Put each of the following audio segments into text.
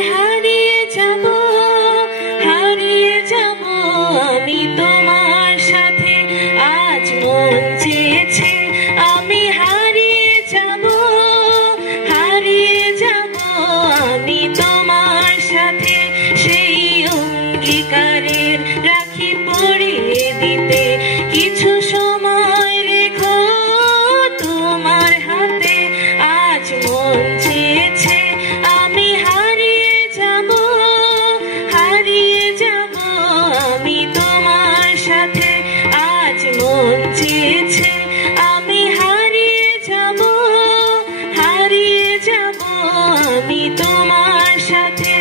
হারিয়ে যাব আমি তোমার সাথে। আজ মন চেয়েছে আমি হারিয়ে যাব আমি তোমার সাথে। সেই অঙ্গীকারের রাখি পরিয়ে দিতে কিছু সময় রেখো তোমার হাতে। আজ মন চেয়েছে আমি হারিয়ে যাব আমি তোমার সাথে। আজ মন চেয়েছে আমি হারিয়ে যাব আমি তোমার সাথে।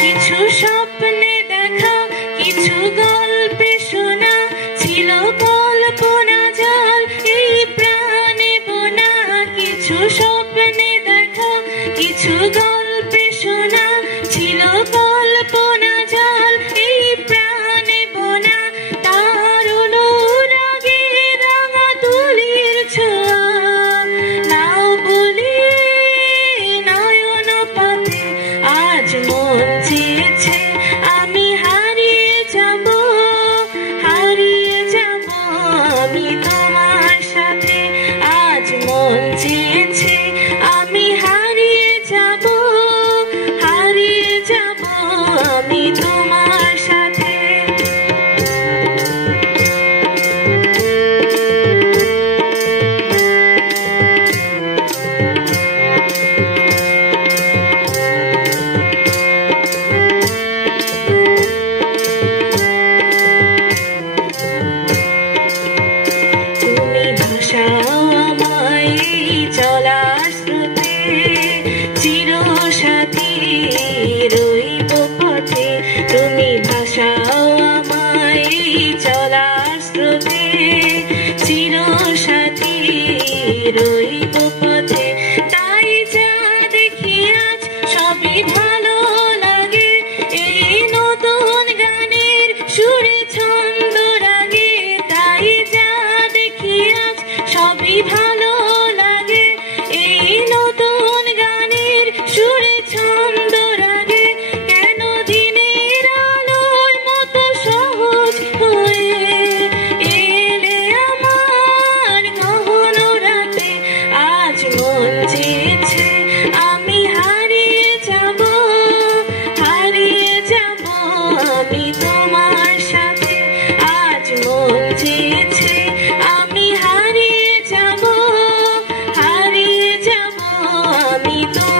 কিছু স্বপ্নে দেখা কিছু গল্পে শোনা ছিল কল্পনা জাল এই প্রাণে বোনা। কিছু স্বপ্নে দেখা কিছু গল্পে শোনা ছিল কল্পনা জাল এই প্রাণে বোনা। তার অনুরাগে রাঙা তুলির ছোঁয়া নাও বলি নয়ন পাতে। আজ মন চেয়েছে আমি হারিয়ে যাব আমি তোমার সাথে। আজ মন চেয়েছে আমি হারিয়ে যাব আমি তোমার সাথে। তুমি ভাসাও আমায় চলার স্রোতে, চিরসাথী রইব পথে। তুমি ভাসাও আমায় চলার স্রোতে, চিরসাথী রইব পথে। তাই যা দেখি আজ সবই ভালো লাগে এই নতুন গানের সুরে ছন্দ রাগে। তাই যা দেখি আজ সবই ভালো লাগে এই নতুন গানের সুরে ছন্দ রাগে। কেন দিনের আলোর মতো সহজ হয়ে এলে আমার গহন রাতে। আজ মন চেয়েছে আমি হারিয়ে যাব আমি তোমার সাথে। আজ মন চেয়েছে আমি হারিয়ে যাব আমি তোমার